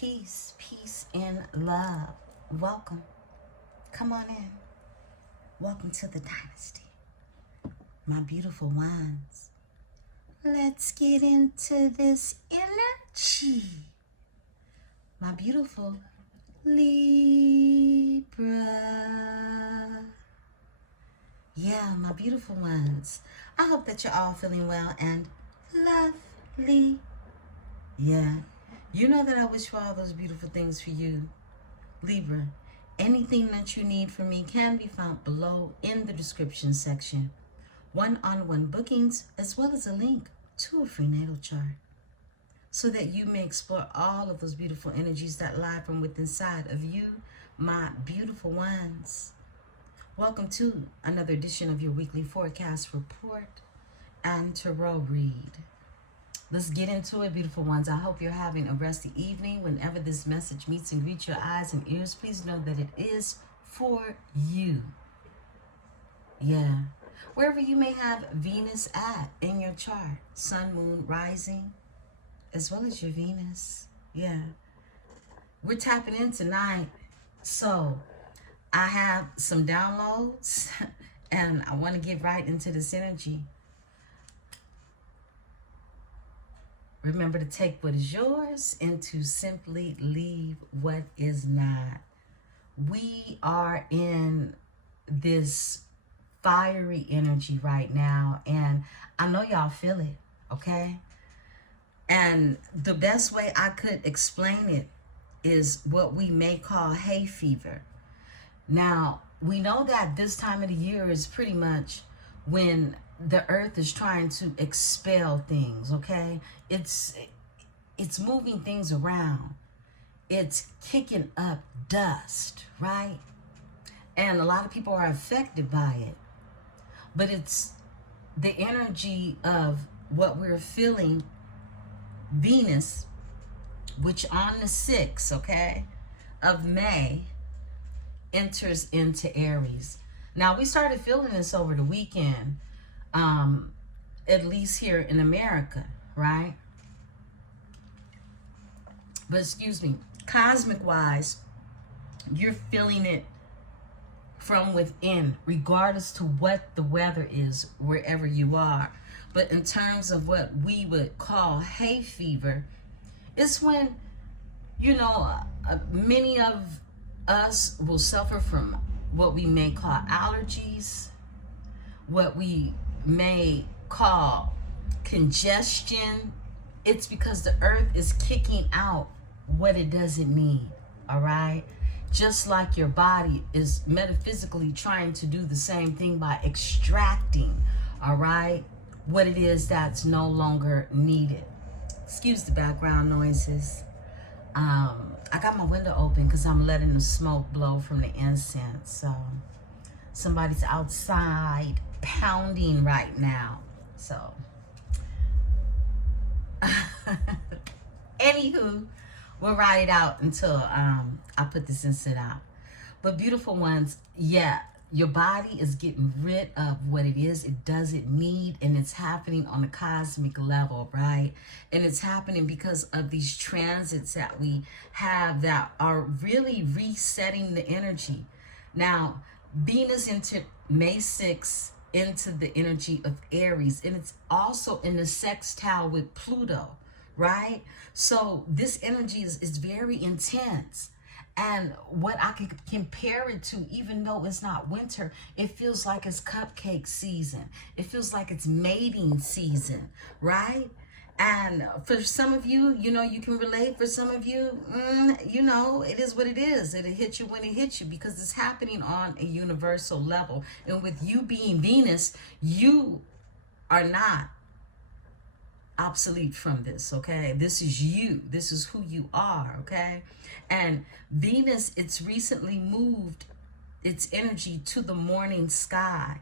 Peace, peace, and love. Welcome. Come on in. Welcome to the dynasty. My beautiful ones. Let's get into this energy. My beautiful Libra. Yeah, my beautiful ones. I hope that you're all feeling well and lovely. Yeah. You know that I wish for all those beautiful things for you, Libra. Anything that you need from me can be found below in the description section. One-on-one bookings, as well as a link to a free natal chart, so that you may explore all of those beautiful energies that lie from within inside of you, my beautiful ones. Welcome to another edition of your weekly forecast report and tarot read. Let's get into it, beautiful ones. I hope you're having a restful evening. Whenever this message meets and greets your eyes and ears, please know that it is for you. Yeah. Wherever you may have Venus at in your chart, sun, moon, rising, as well as your Venus. Yeah. We're tapping in tonight. So I have some downloads and I want to get right into this energy. Remember to take what is yours and to simply leave what is not. We are in this fiery energy right now, and I know y'all feel it, okay? And the best way I could explain it is what we may call hay fever. Now, we know that this time of the year is pretty much when the earth is trying to expel things, okay? It's moving things around. It's kicking up dust, right? And a lot of people are affected by it. But it's the energy of what we're feeling, Venus, which on the 6th, okay, of May, enters into Aries. Now, we started feeling this over the weekend, at least here in America, right? But excuse me, cosmic-wise, you're feeling it from within, regardless to what the weather is wherever you are. But in terms of what we would call hay fever, it's when, you know, many of us will suffer from what we may call allergies, what we may call congestion. It's because the earth is kicking out what it doesn't need, all right? Just like your body is metaphysically trying to do the same thing by extracting, all right, what it is that's no longer needed. Excuse the background noises. I got my window open because I'm letting the smoke blow from the incense. So somebody's outside pounding right now. So anywho, we'll ride it out until I put this incense out. But beautiful ones, yeah, your body is getting rid of what it is it doesn't need, and it's happening on a cosmic level, right? And it's happening because of these transits that we have that are really resetting the energy. Now, Venus entered May 6th into the energy of Aries, and it's also in the sextile with Pluto, right? So this energy is very intense. And what I can compare it to, even though it's not winter, it feels like it's cupcake season. It feels like it's mating season, right? And for some of you, you know, you can relate. For some of you, you know, it is what it is. It'll hit you when it hits you because it's happening on a universal level. And with you being Venus, you are not obsolete from this, okay? This is you. This is who you are, okay? And Venus, it's recently moved its energy to the morning sky.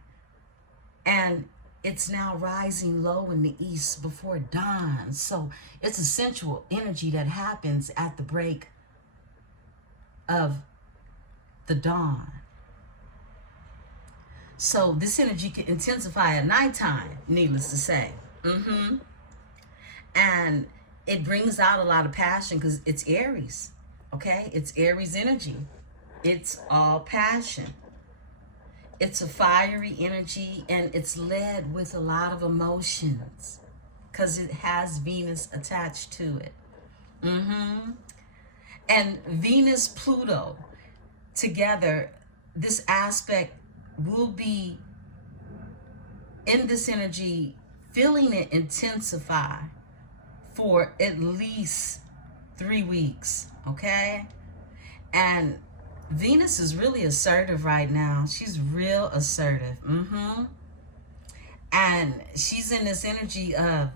And it's now rising low in the east before dawn. So it's a sensual energy that happens at the break of the dawn. So this energy can intensify at nighttime, needless to say. And it brings out a lot of passion because it's Aries. Okay, it's Aries energy. It's all passion. It's a fiery energy, and it's led with a lot of emotions because it has Venus attached to it. And Venus, Pluto together, this aspect will be in this energy, feeling it intensify for at least 3 weeks, okay? And Venus is really assertive right now. She's real assertive. And she's in this energy of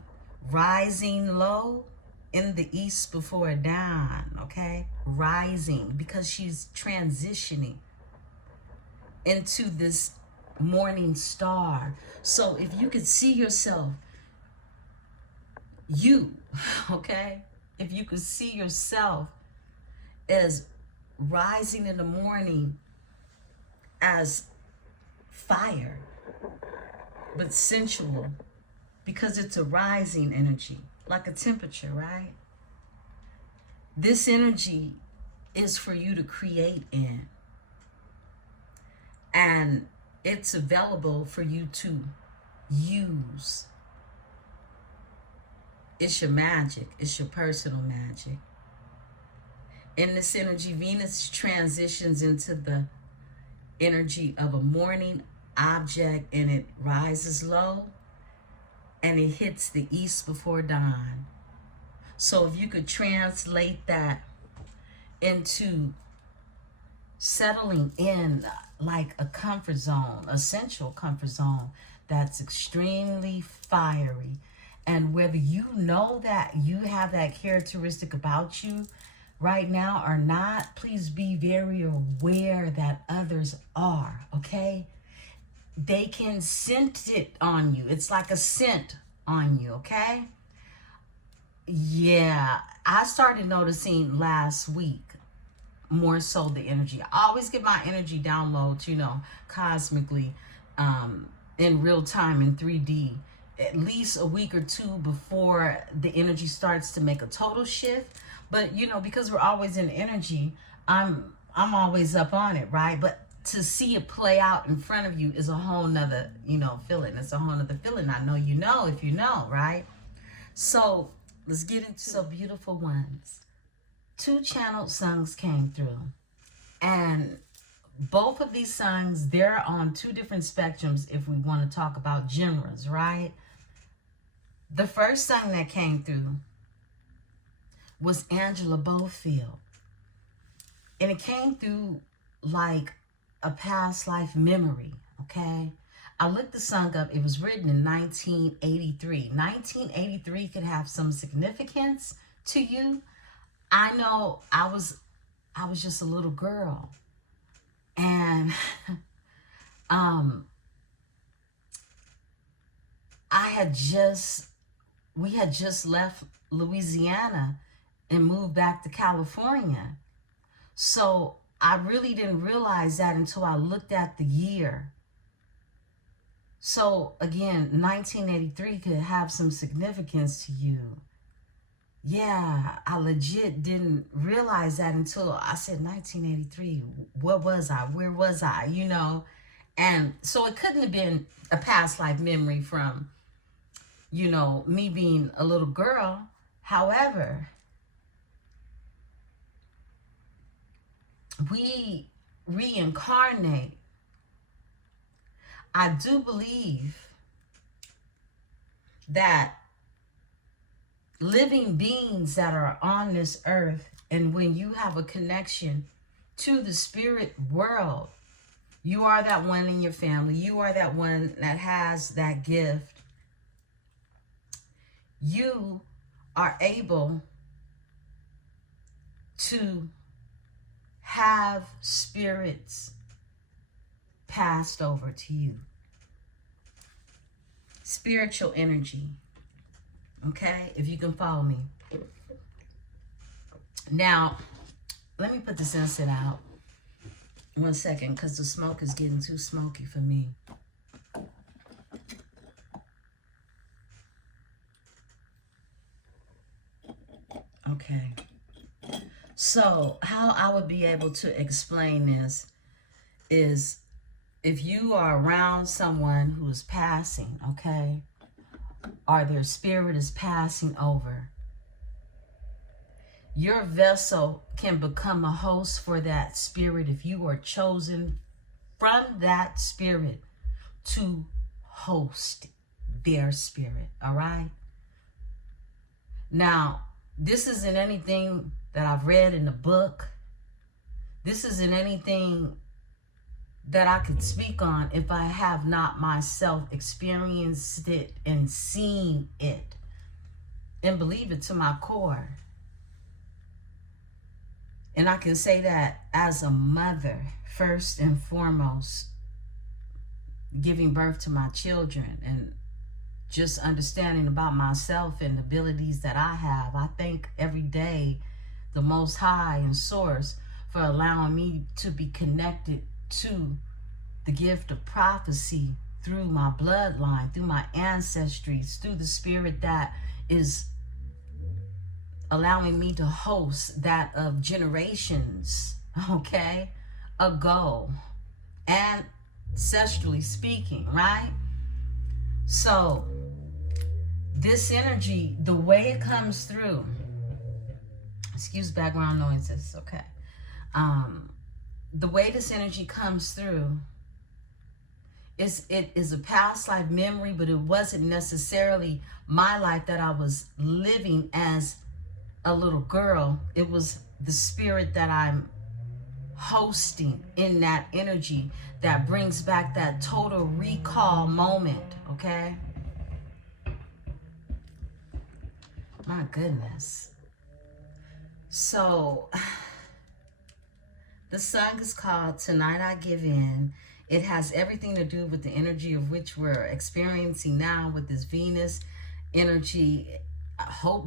rising low in the east before dawn, okay? Rising, because she's transitioning into this morning star. So if you could see yourself, okay? If you could see yourself as rising in the morning as fire, but sensual, because it's a rising energy, like a temperature, right? This energy is for you to create in. And it's available for you to use. It's your magic. It's your personal magic. In this energy, Venus transitions into the energy of a morning object, and it rises low and it hits the east before dawn. So if you could translate that into settling in like a comfort zone, a sensual comfort zone that's extremely fiery, and whether you know that you have that characteristic about you right now or not, please be very aware that others are, okay? They can scent it on you. It's like a scent on you, okay? Yeah, I started noticing last week more so the energy. I always get my energy downloads, cosmically, in real time in 3D, at least a week or two before the energy starts to make a total shift. But because we're always in energy, I'm always up on it, right? But to see it play out in front of you is a whole nother, feeling. It's a whole nother feeling. I know you know if you know, right? So let's get into some beautiful ones. 2 channeled songs came through, and both of these songs, they're on 2 different spectrums if we want to talk about genres, right? The first song that came through was Angela Bofield, and it came through like a past life memory, okay? I looked the song up. It was written in 1983. 1983 could have some significance to you. I know I was just a little girl, and we had just left Louisiana and moved back to California. So I really didn't realize that until I looked at the year. So again, 1983 could have some significance to you. Yeah, I legit didn't realize that until I said 1983. What was I? Where was I? And so it couldn't have been a past life memory from, me being a little girl. However, we reincarnate. I do believe that living beings that are on this earth, and when you have a connection to the spirit world, you are that one in your family. You are that one that has that gift. You are able to have spirits passed over to you. Spiritual energy. Okay, if you can follow me. Now, let me put this incense out. 1 second, because the smoke is getting too smoky for me. So how I would be able to explain this is, if you are around someone who is passing, okay, or their spirit is passing over, your vessel can become a host for that spirit if you are chosen from that spirit to host their spirit. All right. Now, this isn't anything that I've read in the book. This isn't anything that I could speak on if I have not myself experienced it and seen it and believe it to my core. And I can say that as a mother, first and foremost, giving birth to my children and just understanding about myself and the abilities that I have. I thank every day the Most High and Source for allowing me to be connected to the gift of prophecy through my bloodline, through my ancestries, through the spirit that is allowing me to host that of generations, okay, ago, ancestrally speaking, right? So this energy, the way it comes through, excuse background noises, okay, the way this energy comes through is, it is a past life memory, but it wasn't necessarily my life that I was living as a little girl. It was the spirit that I'm hosting in that energy that brings back that total recall moment, okay? My goodness. So the song is called Tonight I Give In. It has everything to do with the energy of which we're experiencing now with this Venus energy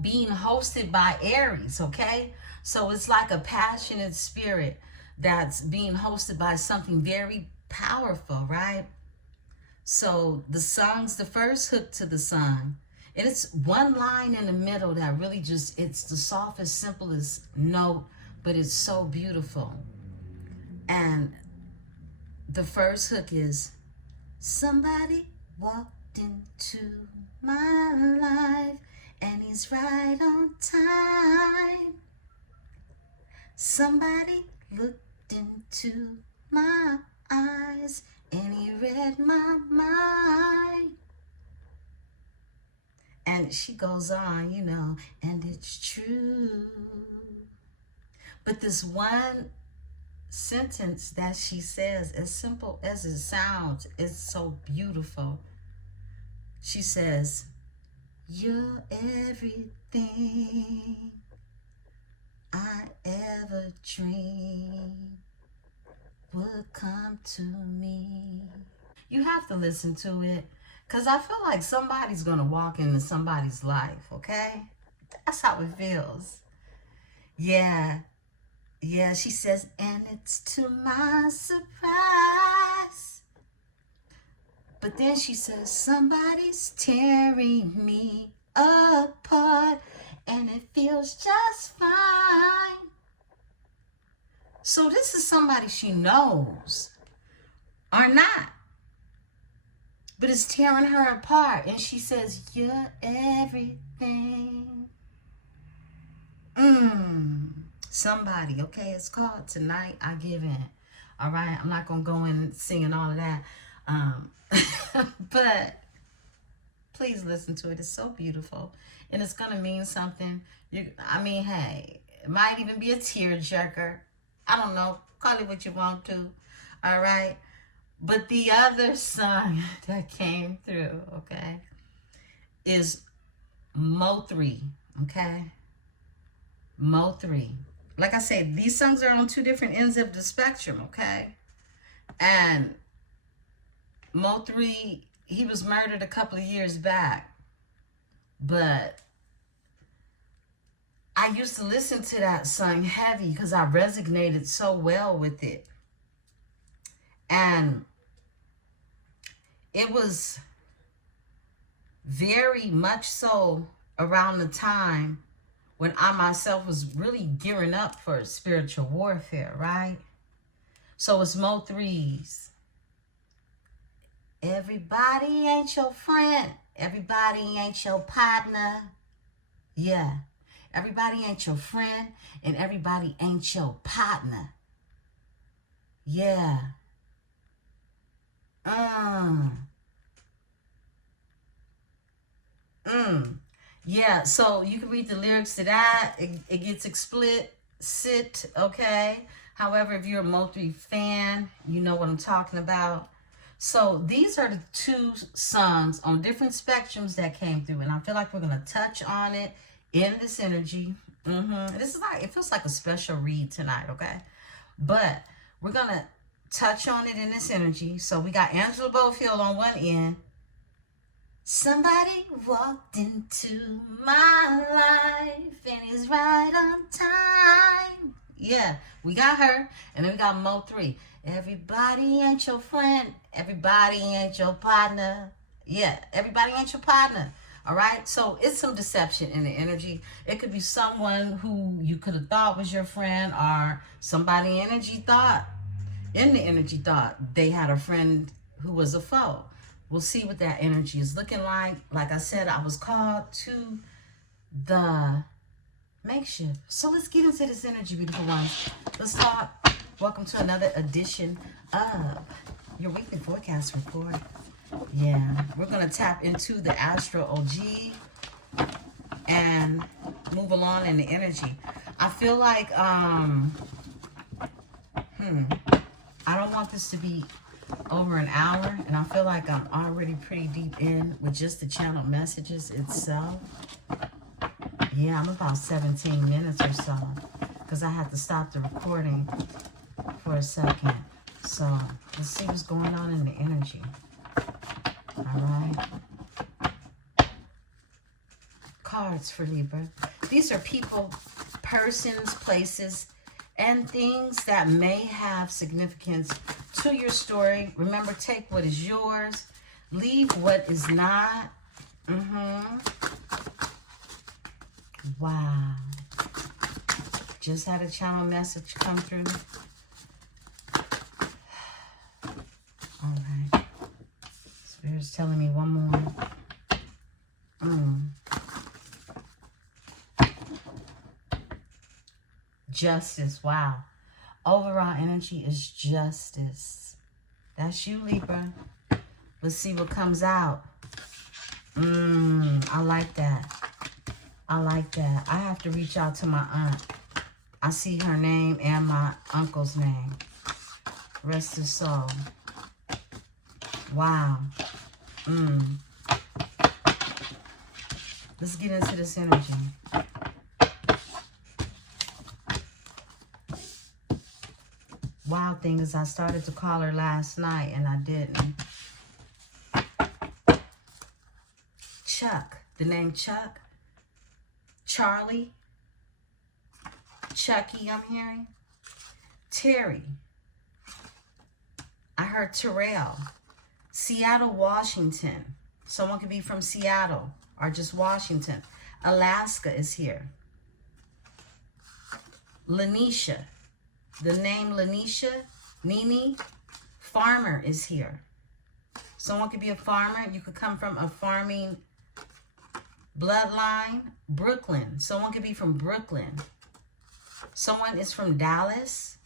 being hosted by Aries, okay? So it's like a passionate spirit that's being hosted by something very powerful, right? So the song's the first hook to the song. And it's one line in the middle that really just, it's the softest, simplest note, but it's so beautiful. And the first hook is, somebody walked into my life and he's right on time. Somebody looked into my eyes and he read my mind. And she goes on, you know, and it's true. But this one sentence that she says, as simple as it sounds, is so beautiful. She says, you're everything I ever dreamed would come to me. You have to listen to it, because I feel like somebody's going to walk into somebody's life, okay? That's how it feels. Yeah. Yeah, she says, and it's to my surprise. But then she says, somebody's tearing me apart, and it feels just fine. So this is somebody she knows or not, but it's tearing her apart. And she says, you're everything. Somebody, okay? It's called Tonight I Give In. All right? I'm not going to go in singing all of that. But please listen to it. It's so beautiful. And it's going to mean something. I mean, hey, it might even be a tearjerker. I don't know. Call it what you want to. All right? But the other song that came through, okay, is Mo3, okay? Mo3. Like I said, these songs are on two different ends of the spectrum, okay? And Mo3, he was murdered a couple of years back. But I used to listen to that song heavy because I resonated so well with it. And it was very much so around the time when I myself was really gearing up for spiritual warfare, right? So it's more threes. Everybody ain't your friend. Everybody ain't your partner. Yeah. Everybody ain't your friend and everybody ain't your partner. Yeah. Yeah, so you can read the lyrics to that. It gets explicit, okay? However, if you're a multi fan, you know what I'm talking about. So these are the two songs on different spectrums that came through, and I feel like we're gonna touch on it in this energy. This is like, it feels like a special read tonight, okay? But we're gonna touch on it in this energy. So we got Angela Bofield on one end. Somebody walked into my life and is right on time. Yeah, we got her. And then we got Mo 3. Everybody ain't your friend. Everybody ain't your partner. Yeah, everybody ain't your partner. All right, so it's some deception in the energy. It could be someone who you could have thought was your friend, or somebody in the energy thought they had a friend who was a foe. We'll see what that energy is looking like. Like I said, I was called to the makeshift. So let's get into this energy, beautiful ones. Let's talk. Welcome to another edition of your weekly forecast report. Yeah, we're going to tap into the Astro OG and move along in the energy. I feel like, I don't want this to be over an hour, and I feel like I'm already pretty deep in with just the channel messages itself. Yeah, I'm about 17 minutes or so, because I had to stop the recording for a second. So let's see what's going on in the energy. All right. Cards for Libra. These are people, persons, places, and things that may have significance to your story. Remember, take what is yours, leave what is not. Wow. Just had a channel message come through. All right. Spirit's telling me one more. Justice. Wow. Overall energy is justice. That's you, Libra. Let's see what comes out. I like that. I like that. I have to reach out to my aunt. I see her name and my uncle's name. Rest his soul. Wow. Let's get into this energy. Wild thing is, I started to call her last night and I didn't. Chuck. The name Chuck. Charlie. Chucky, I'm hearing. Terry. I heard Terrell. Seattle, Washington. Someone could be from Seattle or just Washington. Alaska is here. Lanisha. The name Lanisha, Nini, farmer is here. Someone could be a farmer. You could come from a farming bloodline. Brooklyn. Someone could be from Brooklyn. Someone is from Dallas.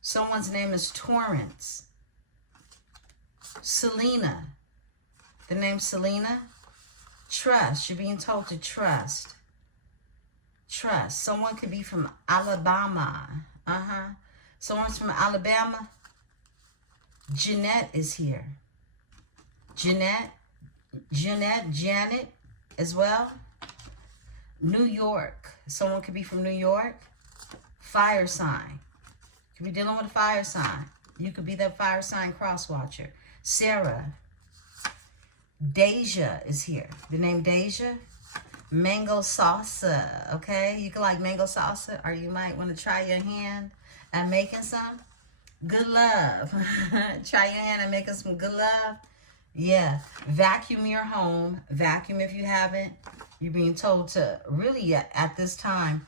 Someone's name is Torrance. Selena. The name Selena. Trust. You're being told to trust. Trust. Someone could be from Alabama. Someone's from Alabama. Jeanette is here. Janet as well. New York. Someone could be from New York. Fire sign. Could be dealing with a fire sign. You could be that fire sign cross watcher. Sarah. Deja is here. The name Deja. Mango salsa, okay? You can like mango salsa, or you might want to try your hand at making some. Good love. Try your hand at making some good love. Yeah. Vacuum your home. Vacuum if you haven't. You're being told to really, at this time,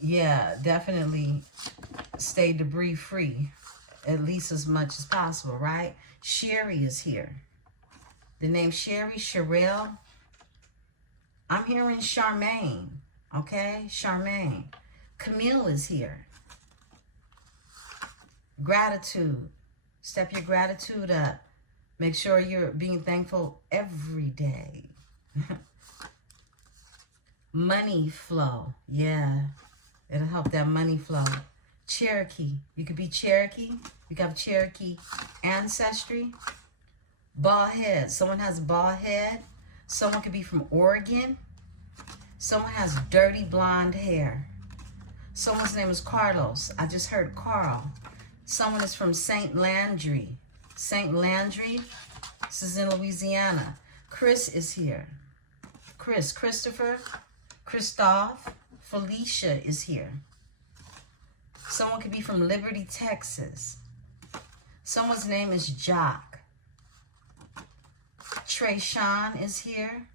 yeah, definitely stay debris free, at least as much as possible, right? Sherry is here. The name Sherry, Sherelle. I'm hearing Charmaine, okay? Charmaine. Camille is here. Gratitude. Step your gratitude up. Make sure you're being thankful every day. Money flow. Yeah. It'll help that money flow. Cherokee. You could be Cherokee. You got Cherokee ancestry. Bald head. Someone has a bald head. Someone could be from Oregon. Someone has dirty blonde hair. Someone's name is Carlos. I just heard Carl. Someone is from St. Landry. St. Landry. This is in Louisiana. Chris is here. Chris. Christopher. Christoph. Felicia is here. Someone could be from Liberty, Texas. Someone's name is Jock. Trayshawn is here.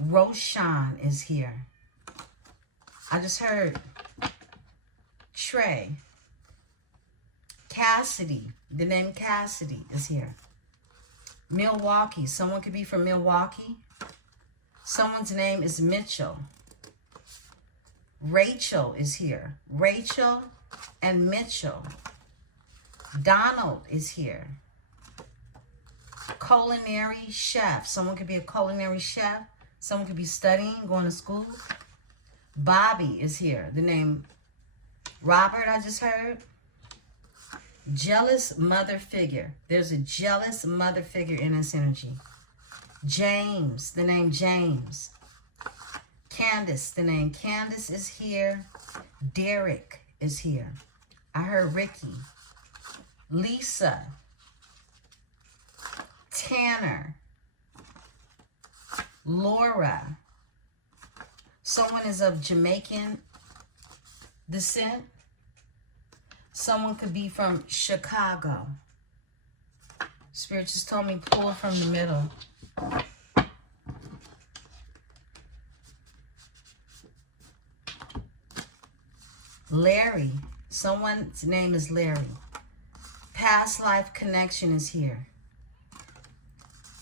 Roshan is here. I just heard Trey. Cassidy. The name Cassidy is here. Milwaukee. Someone could be from Milwaukee. Someone's name is Mitchell. Rachel is here. Rachel and Mitchell. Donald is here. Culinary chef. Someone could be a culinary chef. Someone could be studying, going to school. Bobby is here. The name Robert, I just heard. Jealous mother figure. There's a jealous mother figure in this energy. James, the name James. Candace, the name Candace is here. Derek is here. I heard Ricky. Lisa. Tanner. Laura. Someone is of Jamaican descent. Someone could be from Chicago. Spirit just told me pull from the middle. Larry. Someone's name is Larry. Past life connection is here.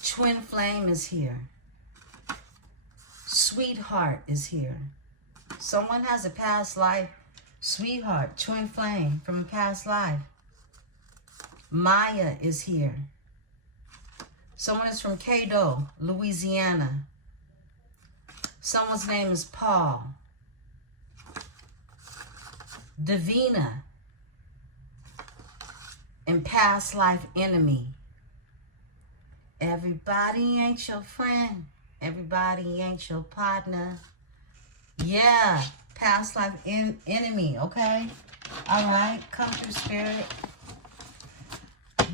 Twin flame is here. Sweetheart is here. Someone has a past life sweetheart, twin flame from a past life. Maya is here. Someone is from Cado, Louisiana. Someone's name is Paul. Davina. And past life enemy. Everybody ain't your friend. Everybody ain't your partner. Yeah. Past life enemy, okay? All right. Come through, Spirit.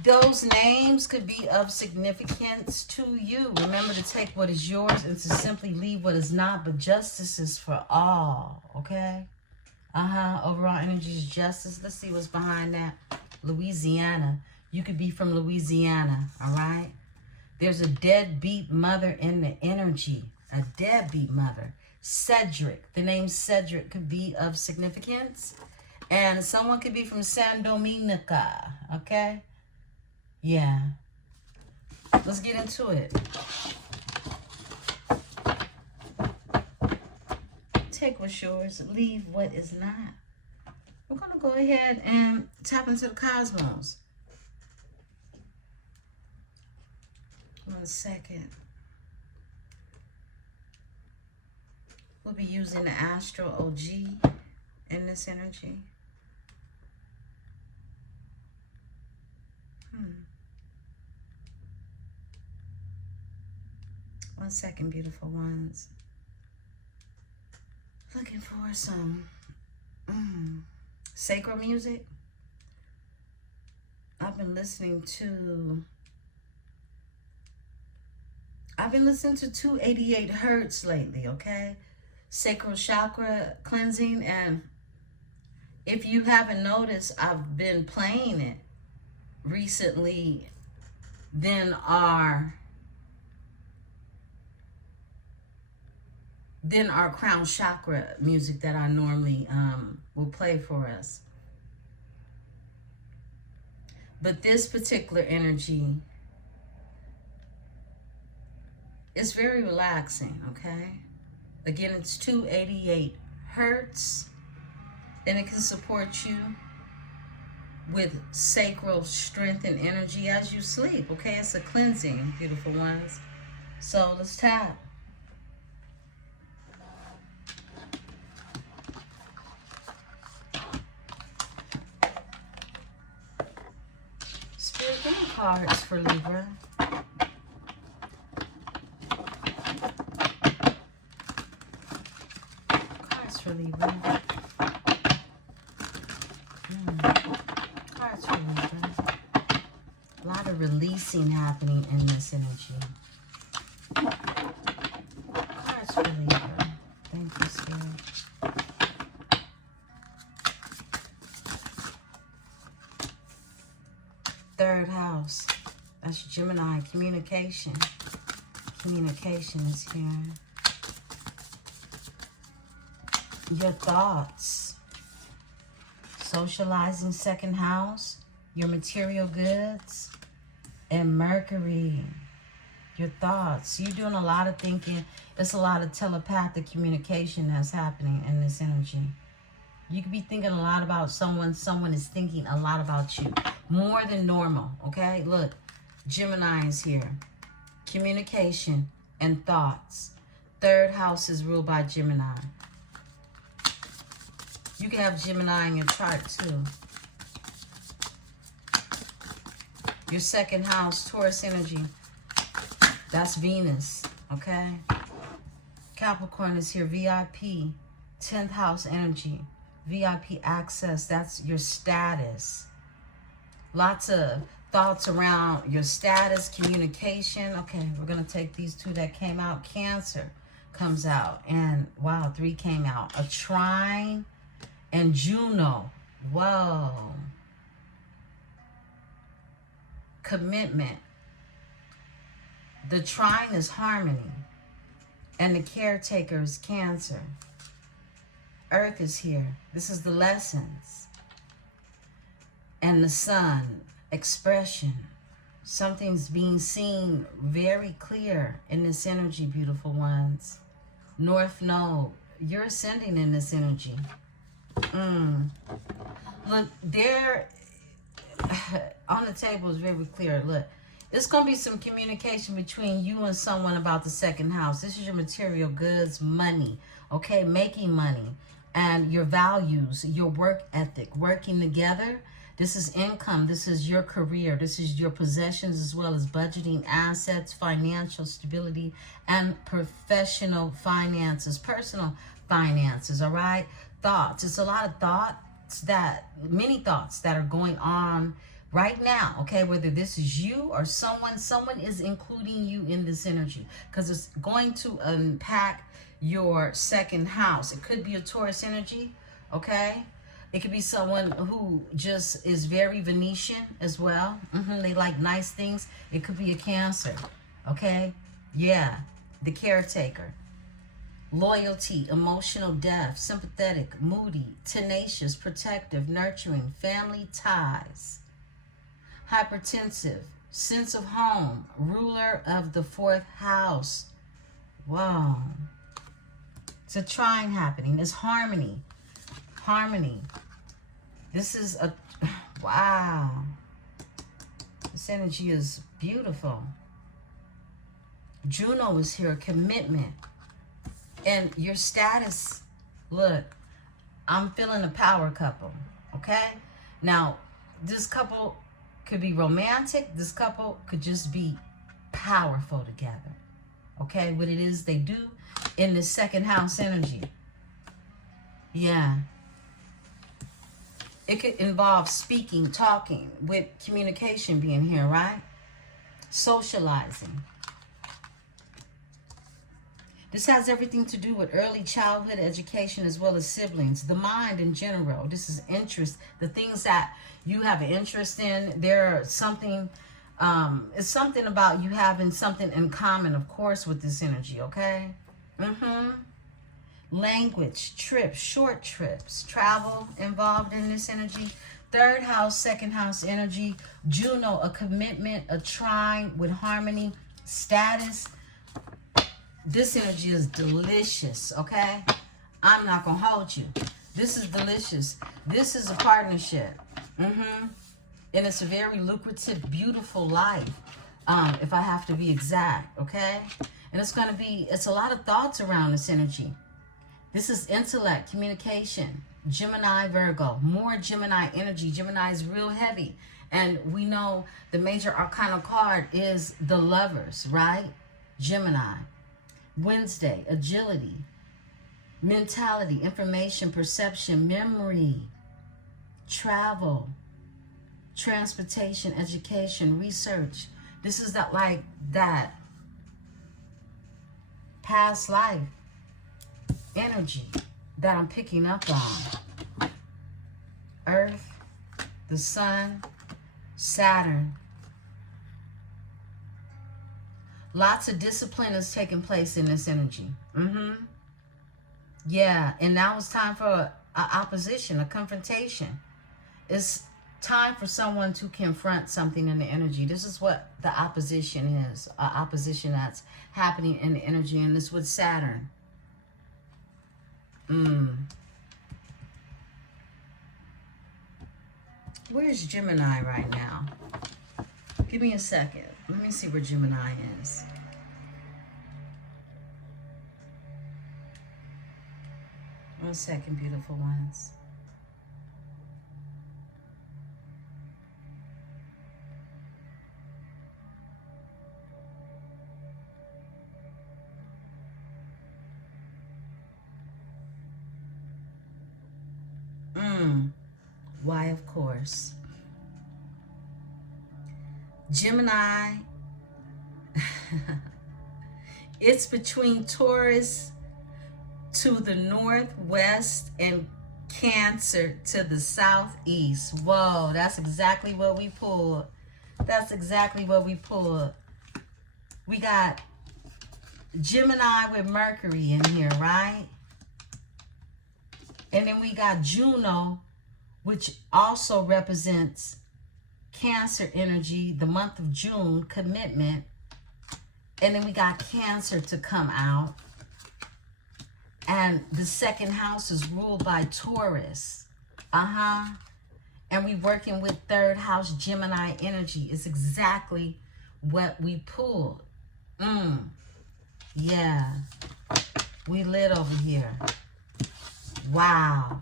Those names could be of significance to you. Remember to take what is yours and to simply leave what is not. But justice is for all, okay? Overall energy is justice. Let's see what's behind that. Louisiana. You could be from Louisiana, all right? There's a deadbeat mother in the energy. A deadbeat mother. Cedric. The name Cedric could be of significance. And someone could be from San Dominica, okay? Yeah. Let's get into it. Take what's yours. Leave what is not. We're going to go ahead and tap into the cosmos. 1 second. We'll be using the Astro OG in this energy. 1 second, beautiful ones. Looking for some sacred music. I've been listening to 288 hertz lately, okay? Sacral chakra cleansing. And if you haven't noticed, I've been playing it recently. Then our than our crown chakra music that I normally will play for us. But this particular energy is very relaxing, okay? Again, it's 288 hertz, and it can support you with sacral strength and energy as you sleep, okay? It's a cleansing, beautiful ones. So let's tap. Spirit, give me cards for Libra. Cards for Libra. Cards for Libra. A lot of releasing happening in this energy. Cards for Libra. Thank you, Spirit. Third house. That's Gemini. Communication. Communication is here. Your thoughts. Socializing, second house. Your material goods. And Mercury. Your thoughts. You're doing a lot of thinking. It's a lot of telepathic communication that's happening in this energy. You could be thinking a lot about someone. Someone is thinking a lot about you. More than normal, okay? Look, Gemini is here. Communication and thoughts. Third house is ruled by Gemini. You can have Gemini in your chart too. Your second house, Taurus energy. That's Venus, okay? Capricorn is here, VIP. 10th house energy. VIP access, that's your status. Lots of thoughts around your status, communication. Okay, we're going to take these two that came out. Cancer comes out. And, wow, 3 came out. A trine and Juno. Whoa. Commitment. The trine is harmony. And the caretaker is Cancer. Earth is here. This is the lessons. And the sun, expression. Something's being seen very clear in this energy, beautiful ones. North Node. You're ascending in this energy. Look, there on the table is very clear. Look, there's going to be some communication between you and someone about the second house. This is your material goods, money, okay? Making money. And your values, your work ethic, working together. This is income. This is your career. This is your possessions as well as budgeting, assets, financial stability, and professional finances, personal finances, all right? Thoughts. It's a lot of thoughts many thoughts that are going on right now, okay? Whether this is you or someone is including you in this energy because it's going to unpack your second house. It could be a Taurus energy, okay? It could be someone who just is very Venetian as well. They like nice things. It could be a Cancer, okay? Yeah, the caretaker. Loyalty, emotional depth, sympathetic, moody, tenacious, protective, nurturing, family ties. Hypertensive, sense of home, ruler of the 4th house. Wow. It's a trine happening. It's harmony. Harmony. This is a, wow. This energy is beautiful. Juno is here, commitment. And your status, look, I'm feeling a power couple, okay? Now, this couple could be romantic. This couple could just be powerful together, okay? What it is they do in this second house energy. Yeah. It could involve speaking, talking, with communication being here, right? Socializing. This has everything to do with early childhood education as well as siblings. The mind in general. This is interest. The things that you have an interest in. There's something, it's something about you having something in common, of course, with this energy, okay? language, trips, short trips, travel involved in this energy. Third house, second house energy. Juno, a commitment, a trine with harmony, status. This energy is delicious, okay? I'm not going to hold you. This is delicious. This is a partnership. And it's a very lucrative, beautiful life, if I have to be exact, okay? And it's a lot of thoughts around this energy. This is intellect, communication, Gemini, Virgo, more Gemini energy. Gemini is real heavy. And we know the major arcana card is the Lovers, right? Gemini. Wednesday, agility, mentality, information, perception, memory, travel, transportation, education, research. This is that past life energy that I'm picking up on. Earth, the sun, Saturn. Lots of discipline is taking place in this energy. Yeah, and now it's time for an opposition, a confrontation. It's time for someone to confront something in the energy. This is what the opposition is, opposition that's happening in the energy, and this with Saturn. Where's Gemini right now? Give me a second. Let me see where Gemini is. One second, beautiful ones. Why, of course. Gemini, it's between Taurus to the northwest and Cancer to the southeast. Whoa, that's exactly what we pulled. That's exactly what we pulled. We got Gemini with Mercury in here, right? And then we got Juno, which also represents Cancer energy, the month of June, commitment. And then we got Cancer to come out. And the second house is ruled by Taurus. And we working with third house Gemini energy. It's exactly what we pulled. Yeah. We lit over here. Wow.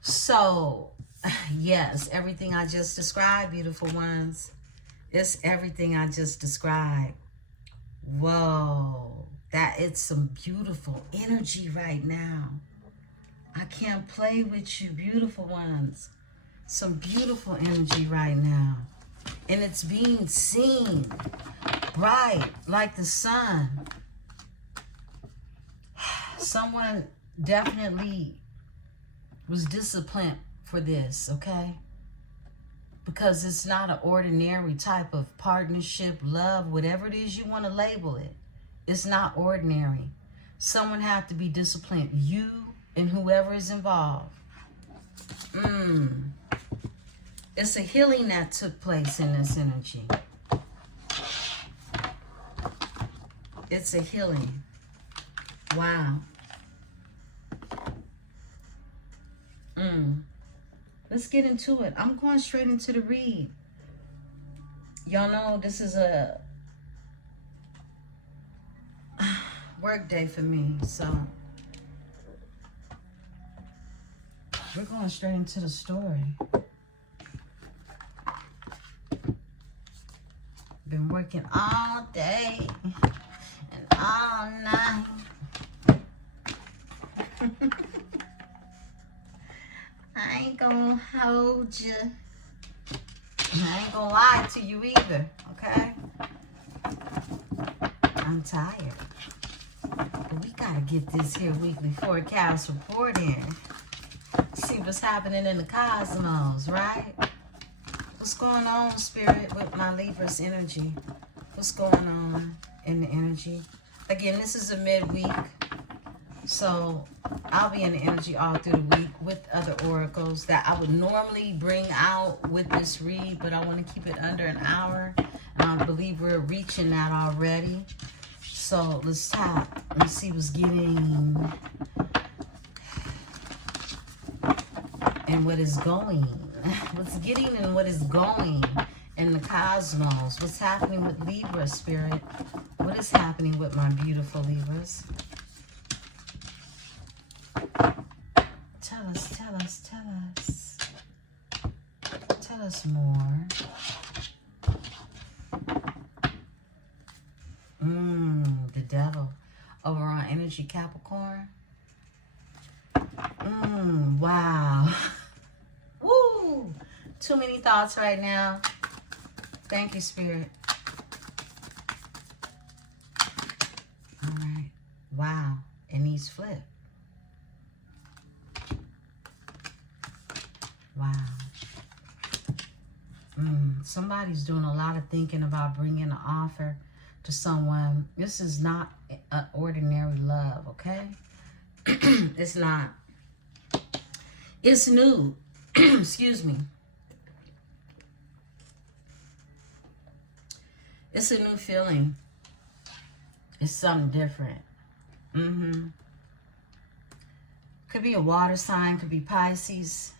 So, yes, everything I just described, beautiful ones. It's everything I just described. Whoa. That it's some beautiful energy right now. I can't play with you, beautiful ones. Some beautiful energy right now. And it's being seen bright like the sun. Someone definitely was disciplined for this, okay? Because it's not an ordinary type of partnership, love, whatever it is you want to label it. It's not ordinary. Someone had to be disciplined. You and whoever is involved. It's a healing that took place in this energy. It's a healing. Wow. Let's get into it. I'm going straight into the read. Y'all know this is a work day for me, so we're going straight into the story. Been working all day and all night. I ain't gonna hold you. I ain't gonna lie to you either, okay? I'm tired. But we gotta get this here weekly forecast report in. See what's happening in the cosmos, right? What's going on, Spirit, with my Libra's energy? What's going on in the energy? Again, this is a midweek. So I'll be in the energy all through the week with other oracles that I would normally bring out with this read, but I want to keep it under an hour. I believe we're reaching that already. So let's tap. Let's see what's getting and what is going. What's getting and what is going in the cosmos. What's happening with Libra, Spirit? What is happening with my beautiful Libras? Tell us, tell us, tell us. Tell us more. The devil. Overall energy, Capricorn. Wow. Woo! Too many thoughts right now. Thank you, Spirit. All right. Wow. And these flip. Wow. Somebody's doing a lot of thinking about bringing an offer to someone. This is not an ordinary love, okay? It's not. It's new. Excuse me. It's a new feeling. It's something different. Could be a water sign, could be Pisces.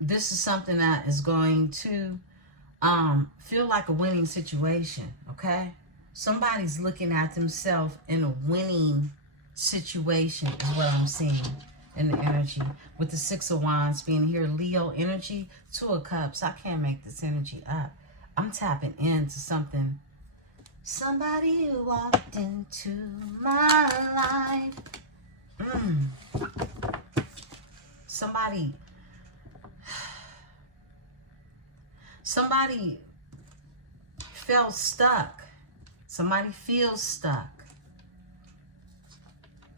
This is something that is going to feel like a winning situation, okay? Somebody's looking at themselves in a winning situation is what I'm seeing in the energy. With the Six of Wands being here, Leo energy, Two of Cups. I can't make this energy up. I'm tapping into something. Somebody who walked into my life. Somebody felt stuck. Somebody feels stuck.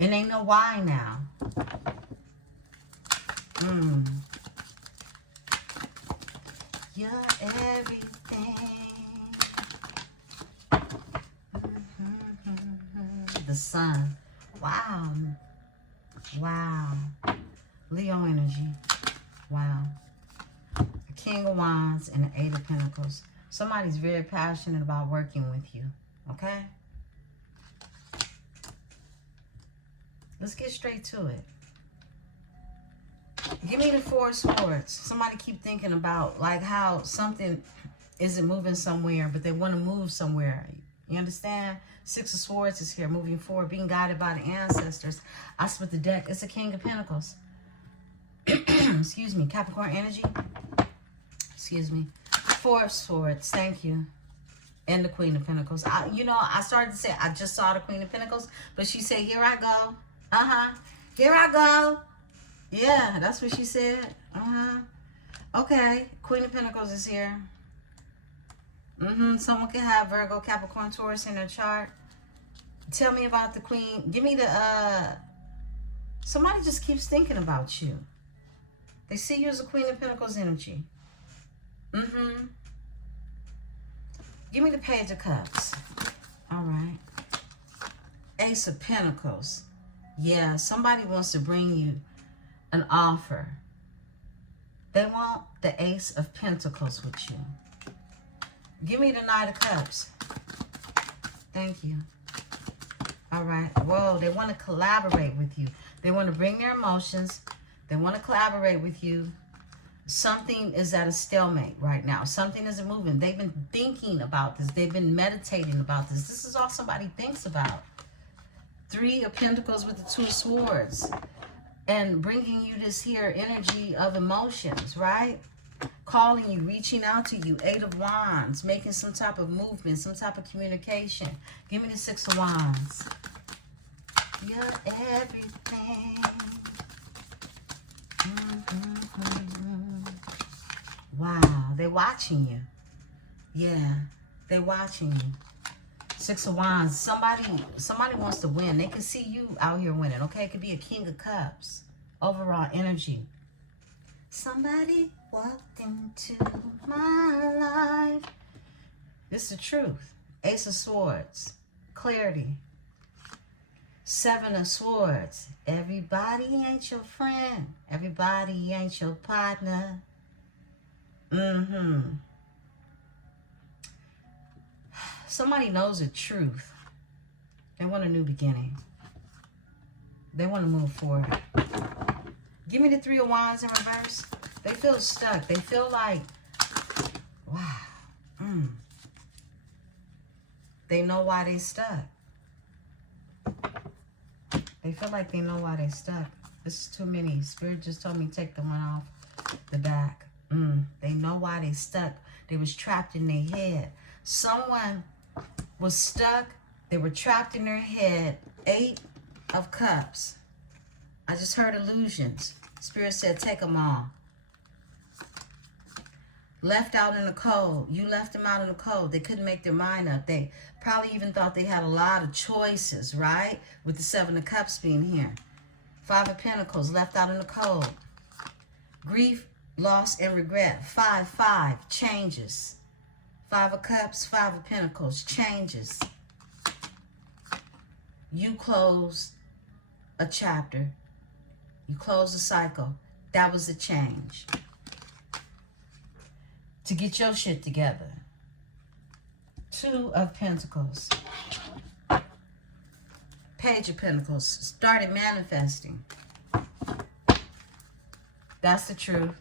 And they know why now. You're everything. The sun. Wow. Wow. Leo energy. Wow. The King of Wands and the Eight of Pentacles. Somebody's very passionate about working with you. Okay? Let's get straight to it. Give me the Four of Swords. Somebody keep thinking about like how something isn't moving somewhere, but they want to move somewhere. You understand? Six of Swords is here, moving forward, being guided by the ancestors. I split the deck. It's a King of Pentacles. Excuse me. Capricorn energy. Excuse me. Four of Swords. Thank you. And the Queen of Pentacles. I started to say I just saw the Queen of Pentacles, but she said, here I go. Here I go. Yeah, that's what she said. Okay. Queen of Pentacles is here. Someone can have Virgo, Capricorn, Taurus in their chart. Tell me about the Queen. Give me the, somebody just keeps thinking about you. They see you as a Queen of Pentacles energy. Give me the Page of Cups. All right. Ace of Pentacles. Yeah, somebody wants to bring you an offer. They want the Ace of Pentacles with you. Give me the Knight of Cups. Thank you. All right. Whoa, they want to collaborate with you. They want to bring their emotions. They want to collaborate with you. Something is at a stalemate right now. Something isn't moving. They've been thinking about this. They've been meditating about this. This is all somebody thinks about. Three of Pentacles with the Two of Swords. And bringing you this here energy of emotions, right? Calling you, reaching out to you. Eight of Wands. Making some type of movement, some type of communication. Give me the Six of Wands. You're everything. Wow, they're watching you. Yeah, they're watching you. Six of Wands. Somebody wants to win. They can see you out here winning, okay? It could be a King of Cups. Overall energy. Somebody walked into my life. This is the truth. Ace of Swords. Clarity. Seven of Swords. Everybody ain't your friend. Everybody ain't your partner. Somebody knows the truth. They want a new beginning. They want to move forward. Give me the Three of Wands in reverse. They feel stuck. They feel like, wow. They know why they stuck. They feel like they know why they stuck. This is too many. Spirit just told me take the one off the back. They know why they stuck. They was trapped in their head. Someone was stuck. They were trapped in their head. 8 of Cups. I just heard illusions. Spirit said take them all. Left out in the cold. You left them out in the cold. They couldn't make their mind up. They probably even thought they had a lot of choices, right? With the 7 of Cups being here. 5 of Pentacles left out in the cold. Grief, loss, and regret. 5 changes. 5 of Cups, 5 of Pentacles changes. You closed a chapter. You closed a cycle. That was the change. To get your shit together. 2 of Pentacles. Page of Pentacles. Started manifesting. That's the truth.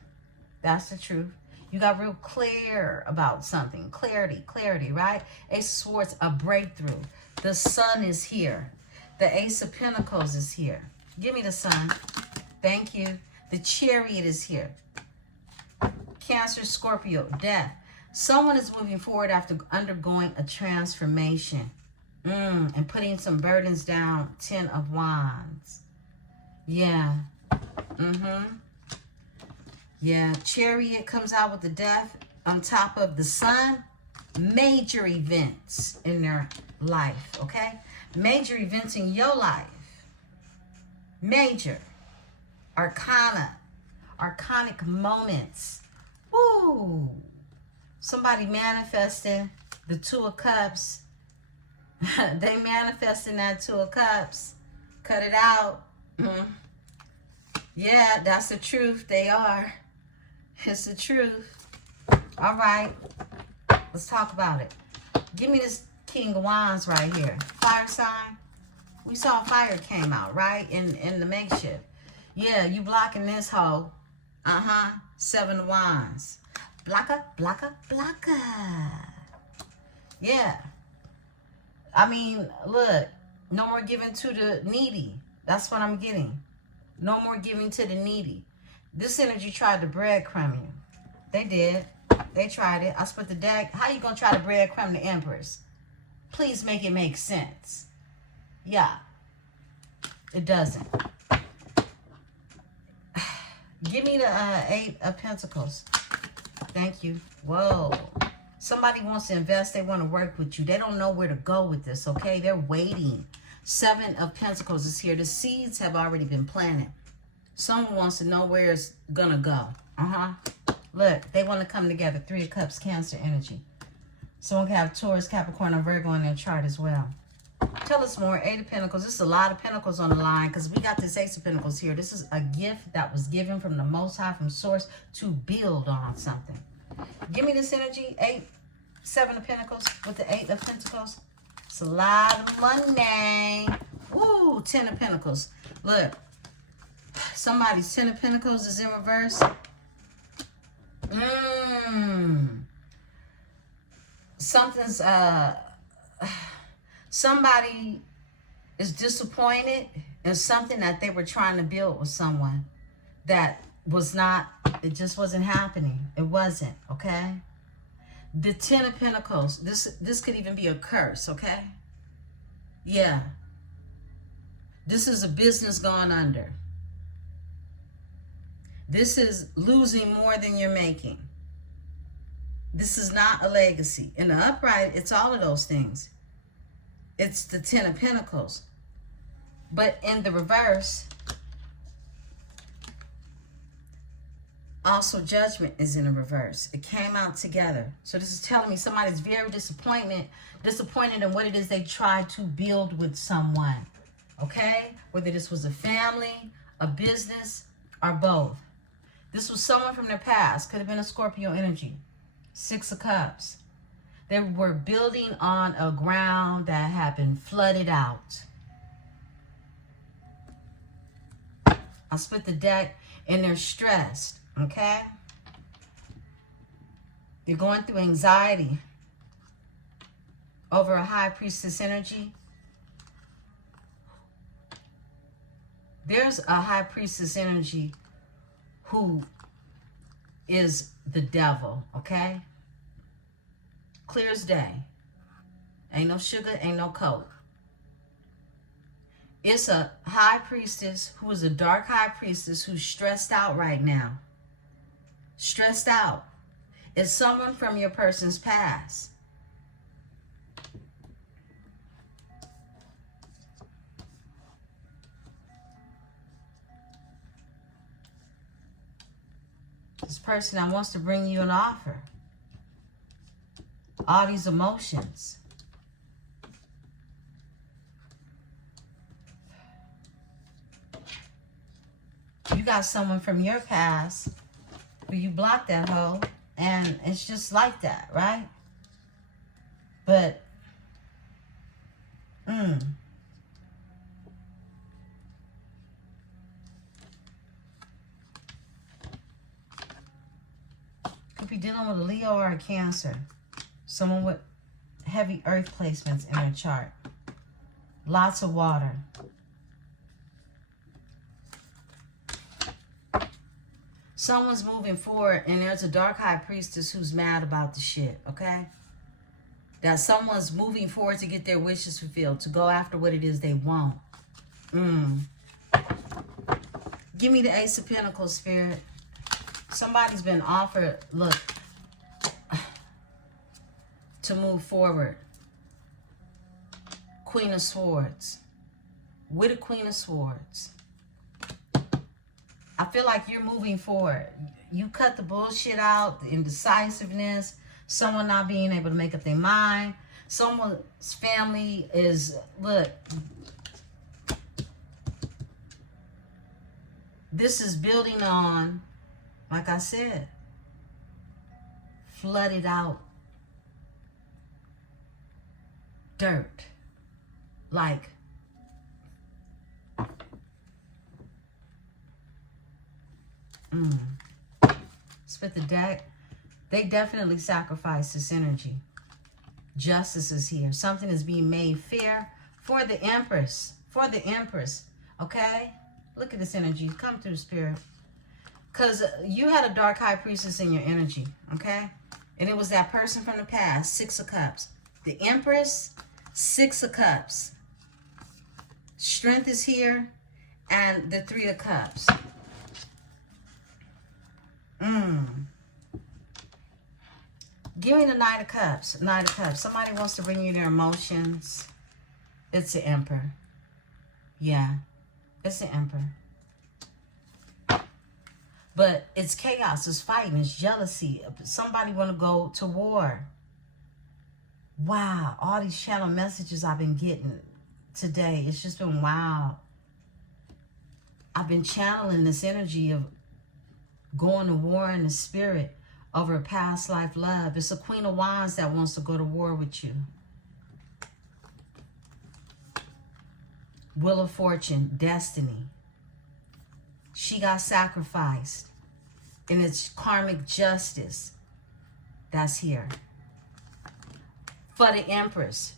That's the truth. You got real clear about something. Clarity, right? Ace of Swords, a breakthrough. The Sun is here. The Ace of Pentacles is here. Give me the Sun. Thank you. The Chariot is here. Cancer, Scorpio, death. Someone is moving forward after undergoing a transformation. And putting some burdens down. 10 of Wands. Yeah. Yeah. Chariot comes out with the death on top of the Sun. Major events in their life, okay? Major events in your life. Major. Arcana. Arcanic moments. Woo! Somebody manifesting the 2 of Cups. They manifesting that 2 of Cups. Cut it out. Yeah, that's the truth. They are. It's the truth. All right. Let's talk about it. Give me this King of Wands right here. Fire sign. We saw fire came out, right? In the makeshift. Yeah, you blocking this hoe. 7 of Wands. Blocker. Yeah. I mean, look. No more giving to the needy. That's what I'm getting. No more giving to the needy. This energy tried to breadcrumb you. They did. They tried it. I split the deck. How you going to try to breadcrumb the Empress? Please make it make sense. Yeah. It doesn't. Give me the 8 of Pentacles. Thank you. Whoa. Somebody wants to invest. They want to work with you. They don't know where to go with this, okay? They're waiting. 7 of Pentacles is here. The seeds have already been planted. Someone wants to know where it's going to go. Look, they want to come together. 3 of Cups, Cancer energy. Someone can have Taurus, Capricorn, or Virgo in their chart as well. Tell us more. 8 of Pentacles. This is a lot of Pentacles on the line because we got this Ace of Pentacles here. This is a gift that was given from the Most High, from Source, to build on something. Give me this energy. 7 of Pentacles with the 8 of Pentacles. It's a lot of money. Woo, 10 of Pentacles. Look, somebody's 10 of Pentacles is in reverse. Something's, somebody is disappointed in something that they were trying to build with someone that was not, it just wasn't happening. It wasn't, okay? The 10 of Pentacles, this could even be a curse, okay? Yeah. This is a business gone under. This is losing more than you're making. This is not a legacy. In the upright, it's all of those things. It's the 10 of Pentacles. But in the reverse, also Judgment is in the reverse. It came out together. So this is telling me somebody's very disappointed in what it is they tried to build with someone. okay? Whether this was a family, a business, or both. This was someone from their past. Could have been a Scorpio energy. 6 of Cups. They were building on a ground that had been flooded out. I split the deck and they're stressed, okay? They're going through anxiety over a High Priestess energy. There's a High Priestess energy who is the devil, okay? Clear as day. Ain't no sugar, ain't no coke. It's a High Priestess who is a dark High Priestess who's stressed out right now. Stressed out. It's someone from your person's past. This person that wants to bring you an offer. All these emotions. You got someone from your past who you blocked that hoe, and it's just like that, right? But, could be dealing with a Leo or a Cancer. Someone with heavy earth placements in their chart. Lots of water. Someone's moving forward, and there's a dark High Priestess who's mad about the shit, okay? That someone's moving forward to get their wishes fulfilled, to go after what it is they want. Give me the Ace of Pentacles, Spirit. Somebody's been offered, look, to move forward. Queen of Swords. With a Queen of Swords. I feel like you're moving forward. You cut the bullshit out, the indecisiveness, someone not being able to make up their mind. Someone's family is, look, this is building on, like I said, flooded out dirt. Like, split the deck. They definitely sacrifice this energy. Justice is here. Something is being made fair for the Empress. For the Empress. Okay? Look at this energy. Come through, Spirit. Because you had a dark High Priestess in your energy. Okay? And it was that person from the past. 6 of Cups. The Empress. 6 of Cups. Strength is here. And the 3 of Cups. Give me the Knight of Cups. Knight of Cups. Somebody wants to bring you their emotions. It's the Emperor. Yeah. It's the Emperor. But it's chaos. It's fighting. It's jealousy. Somebody want to go to war. Wow. All these channel messages I've been getting today. It's just been wow. I've been channeling this energy of going to war in the spirit over a past life love. It's a Queen of Wands that wants to go to war with you. Wheel of Fortune, destiny. She got sacrificed. And it's karmic justice that's here. For the Empress.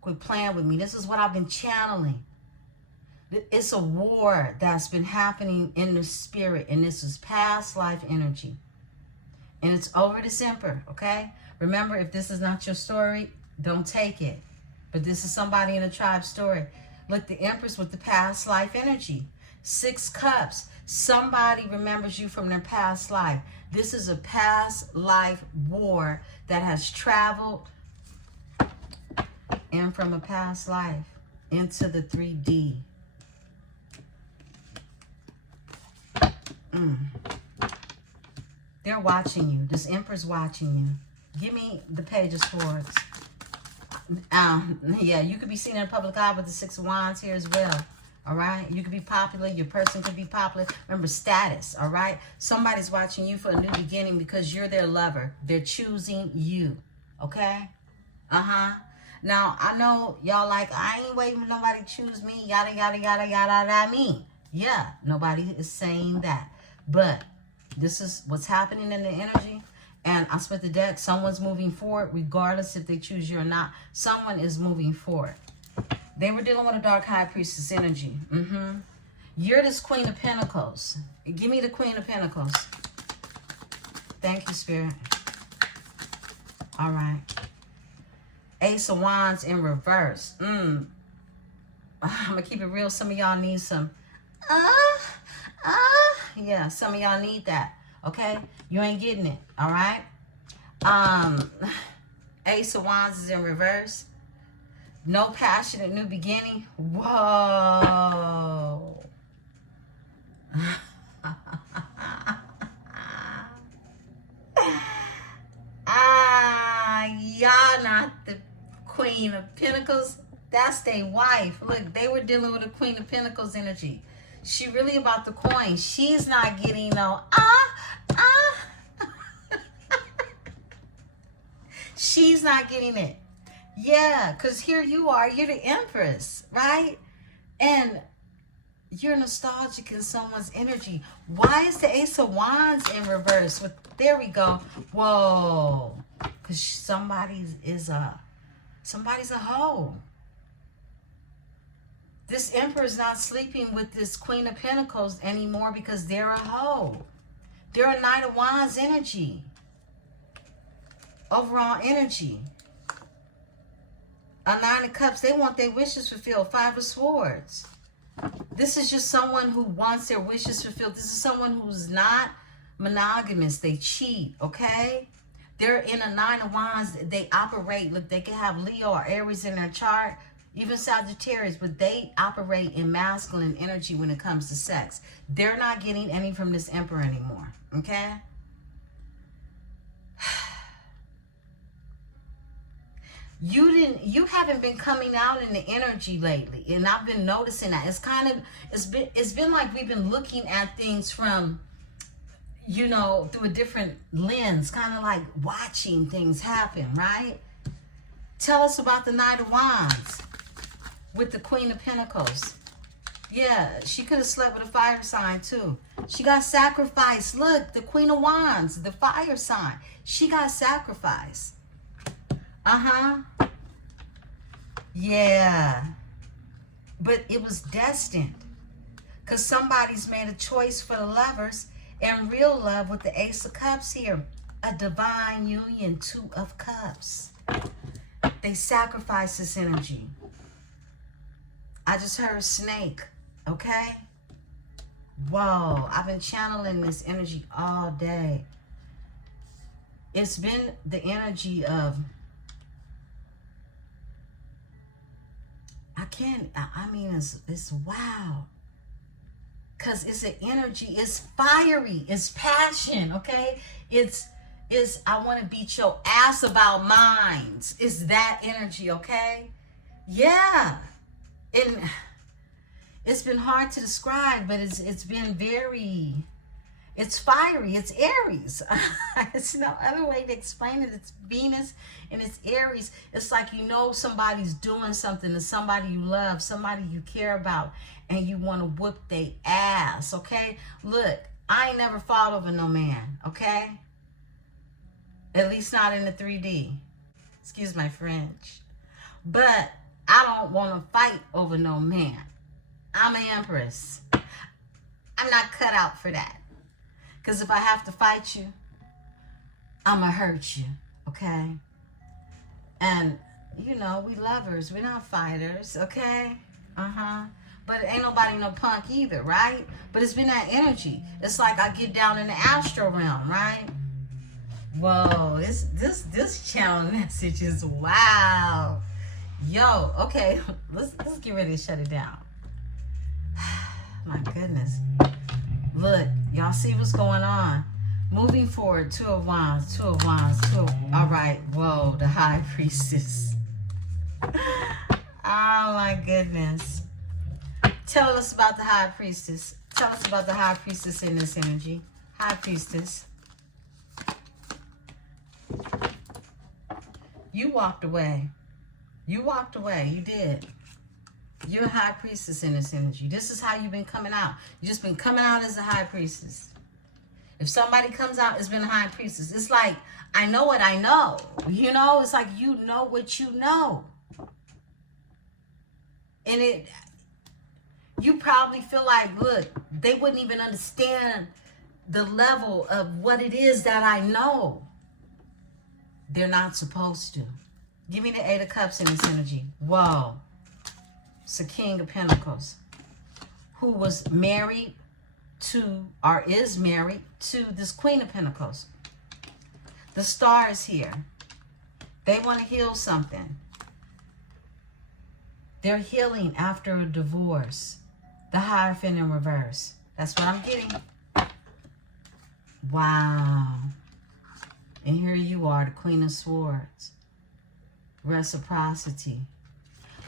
Quit playing with me. This is what I've been channeling. It's a war that's been happening in the spirit. And this is past life energy. And it's over this Emperor, okay? Remember, if this is not your story, don't take it. But this is somebody in a tribe story. Look, the Empress with the past life energy. 6 Cups. Somebody remembers you from their past life. This is a past life war that has traveled in from a past life into the 3D. They're watching you. This Emperor's watching you. Give me the Page of Swords. Yeah, you could be seen in a public eye with the Six of Wands here as well. All right, you could be popular. Your person could be popular. Remember, status. All right, somebody's watching you for a new beginning because you're their lover. They're choosing you. Okay. Now I know y'all like, I ain't waiting for nobody to choose me. Yada yada yada yada yada. Me. Yeah, nobody is saying that, but this is what's happening in the energy. And I split the deck. Someone's moving forward, regardless if they choose you or not. Someone is moving forward. They were dealing with a dark high priestess energy. You're this Queen of Pentacles. Give me the Queen of Pentacles. Thank you, Spirit. All right. Ace of Wands in reverse. I'm going to keep it real. Some of y'all need some. Yeah, some of y'all need that. Okay? You ain't getting it. All right? Ace of Wands is in reverse. No passionate new beginning. Whoa. Y'all not the Queen of Pentacles. That's their wife. Look, they were dealing with a Queen of Pentacles energy. She really about the coin. She's not getting no She's not getting it. Yeah, because here you are. You're the Empress, right? And you're nostalgic in someone's energy. Why is the Ace of Wands in reverse? There we go. Whoa. Because somebody's a hoe. This Emperor is not sleeping with this Queen of Pentacles anymore because they're a hoe. They're a Knight of Wands energy. Overall energy. A Nine of Cups, they want their wishes fulfilled. Five of Swords. This is just someone who wants their wishes fulfilled. This is someone who's not monogamous. They cheat, okay? They're in a Nine of Wands. They operate, look, they can have Leo or Aries in their chart, even Sagittarius, but they operate in masculine energy when it comes to sex. They're not getting any from this Emperor anymore, okay? You haven't been coming out in the energy lately, and I've been noticing that. It's been like we've been looking at things from, you know, through a different lens, kind of like watching things happen, right? Tell us about the Knight of Wands with the Queen of Pentacles. Yeah, she could have slept with a fire sign too. She got sacrificed. Look, the Queen of Wands, the fire sign. She got sacrificed. Yeah. But it was destined. Because somebody's made a choice for the lovers. And real love with the Ace of Cups here. A divine union, Two of Cups. They sacrifice this energy. I just heard snake. Okay? Whoa. I've been channeling this energy all day. It's been the energy of... it's wow. Because it's an energy, it's fiery, it's passion, okay? It's I want to beat your ass about minds. It's that energy, okay? Yeah. And it's been hard to describe, but it's been very... It's fiery. It's Aries. It's no other way to explain it. It's Venus and it's Aries. It's like you know somebody's doing something to somebody you love, somebody you care about, and you want to whoop their ass, okay? Look, I ain't never fought over no man, okay? At least not in the 3D. Excuse my French. But I don't want to fight over no man. I'm an Empress. I'm not cut out for that. Because if I have to fight you, I'm going to hurt you, okay? And, you know, we lovers. We're not fighters, okay? But ain't nobody no punk either, right? But it's been that energy. It's like I get down in the astral realm, right? Whoa, this channel message is wow. Yo, okay, let's get ready to shut it down. My goodness. Look, y'all see what's going on. Moving forward, Two of Wands, Two of Wands, Two of... All right, whoa, the High Priestess. Oh my goodness. Tell us about the High Priestess. Tell us about the High Priestess in this energy. High Priestess. You walked away. You walked away. You did. You're a High Priestess in this energy. This is how you've been coming out. You've just been coming out as a High Priestess. If somebody comes out, it's been a High Priestess. It's like, I know what I know. You know, it's like you know what you know. And you probably feel like, look, they wouldn't even understand the level of what it is that I know. They're not supposed to. Give me the Eight of Cups in this energy. Whoa. It's a King of Pentacles who was married to, or is married to, this Queen of Pentacles. The Star is here. They want to heal something. They're healing after a divorce. The Hierophant in reverse. That's what I'm getting. Wow. And here you are, the Queen of Swords. Reciprocity.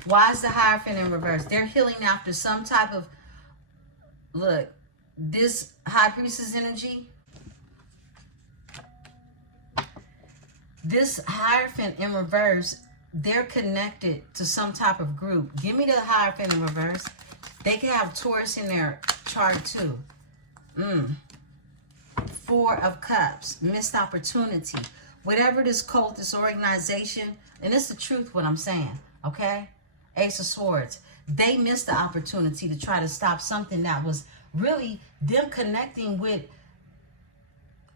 Why is the Hierophant in reverse? They're healing after some type of, look, this High Priestess energy, this Hierophant in reverse, they're connected to some type of group. Give me the Hierophant in reverse. They can have Taurus in their chart too. Four of Cups, missed opportunity. Whatever this cult, this organization, and it's the truth what I'm saying, okay? Ace of Swords. They missed the opportunity to try to stop something that was really them connecting with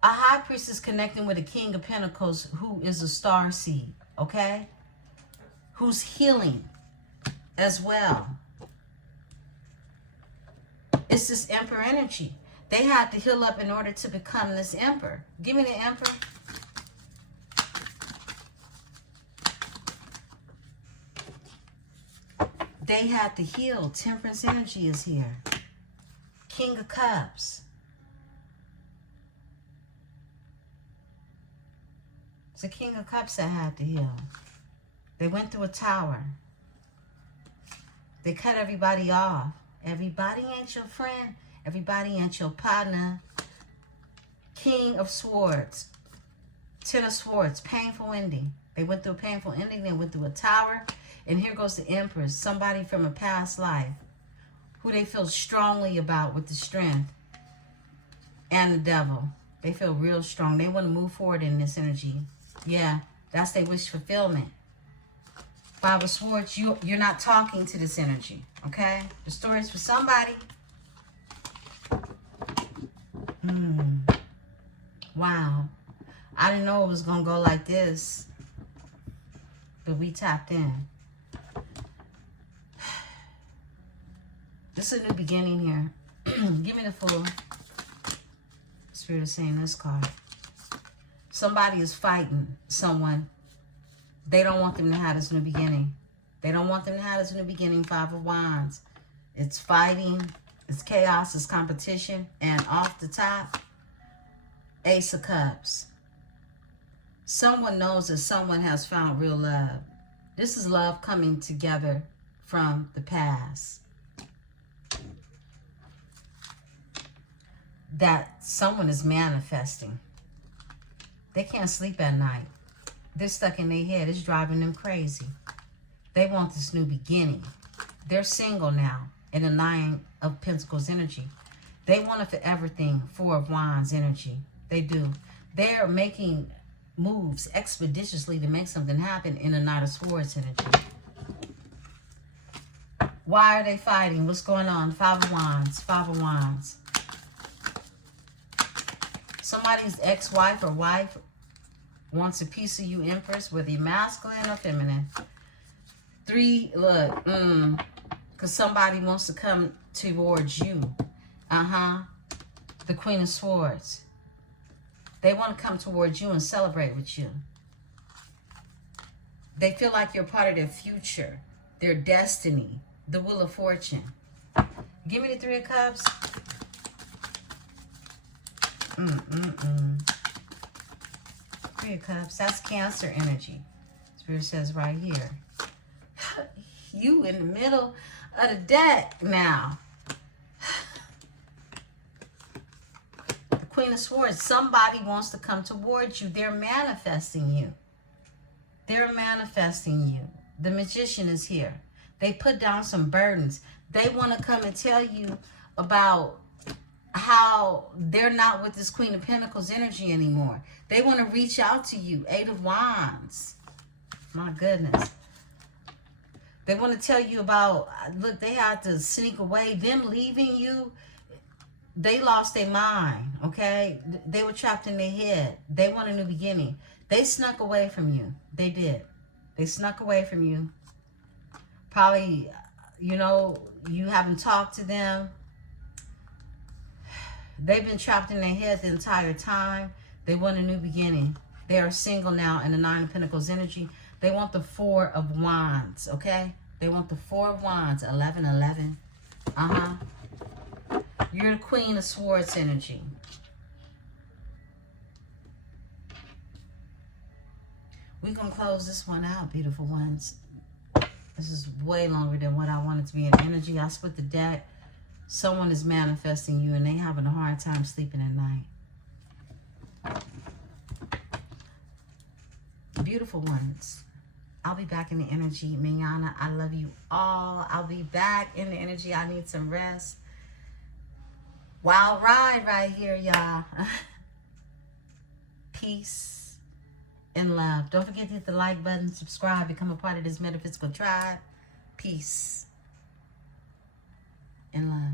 a High Priestess, connecting with a King of Pentacles who is a star seed, okay? Who's healing as well. It's this Emperor energy. They had to heal up in order to become this Emperor. Give me the Emperor. They had to heal. Temperance energy is here. King of Cups. It's the King of Cups that had to heal. They went through a tower. They cut everybody off. Everybody ain't your friend. Everybody ain't your partner. King of Swords. Ten of Swords. Painful ending. They went through a painful ending. They went through a tower. And here goes the Empress. Somebody from a past life who they feel strongly about with the Strength. And the Devil. They feel real strong. They want to move forward in this energy. Yeah, that's their wish fulfillment. Five of Swords, you're not talking to this energy, okay? The story is for somebody. Wow. I didn't know it was going to go like this. But we tapped in. This is a new beginning here. Give me the Fool. Spirit is saying this card. Somebody is fighting someone. They don't want them to have this new beginning. They don't want them to have this new beginning. Five of Wands. It's fighting. It's chaos. It's competition. And off the top, Ace of Cups. Someone knows that someone has found real love. This is love coming together from the past. That someone is manifesting. They can't sleep at night. They're stuck in their head. It's driving them crazy. They want this new beginning. They're single now in the Nine of Pentacles energy. They want a forever thing. Four of Wands energy. They do. They're making moves expeditiously to make something happen in the Knight of Swords energy. Why are they fighting? What's going on? Five of Wands. Five of Wands. Somebody's ex-wife or wife wants a piece of you, Empress, whether you're masculine or feminine. Three, look, because somebody wants to come towards you. The Queen of Swords. They want to come towards you and celebrate with you. They feel like you're part of their future, their destiny, the Wheel of Fortune. Give me the Three of Cups. Three of Cups. That's Cancer energy. Spirit says right here. You in the middle of the deck now. The Queen of Swords. Somebody wants to come towards you. They're manifesting you. They're manifesting you. The Magician is here. They put down some burdens. They want to come and tell you about how they're not with this Queen of Pentacles energy anymore. They want to reach out to you. Eight of Wands. My goodness. They want to tell you about, look, they had to sneak away. Them leaving you, they lost their mind, okay? They were trapped in their head. They want a new beginning. They snuck away from you. They did. They snuck away from you. Probably, you know, you haven't talked to them. They've been trapped in their head the entire time. They want a new beginning. They are single now in the Nine of Pentacles energy. They want the Four of Wands, okay? They want the Four of Wands, 11, 11. You're the Queen of Swords energy. We're going to close this one out, beautiful ones. This is way longer than what I wanted to be in energy. I split the deck. Someone is manifesting you and they having a hard time sleeping at night. Beautiful ones. I'll be back in the energy. Minyana, I love you all. I'll be back in the energy. I need some rest. Wild ride right here, y'all. Peace and love. Don't forget to hit the like button, subscribe, become a part of this metaphysical tribe. Peace and love.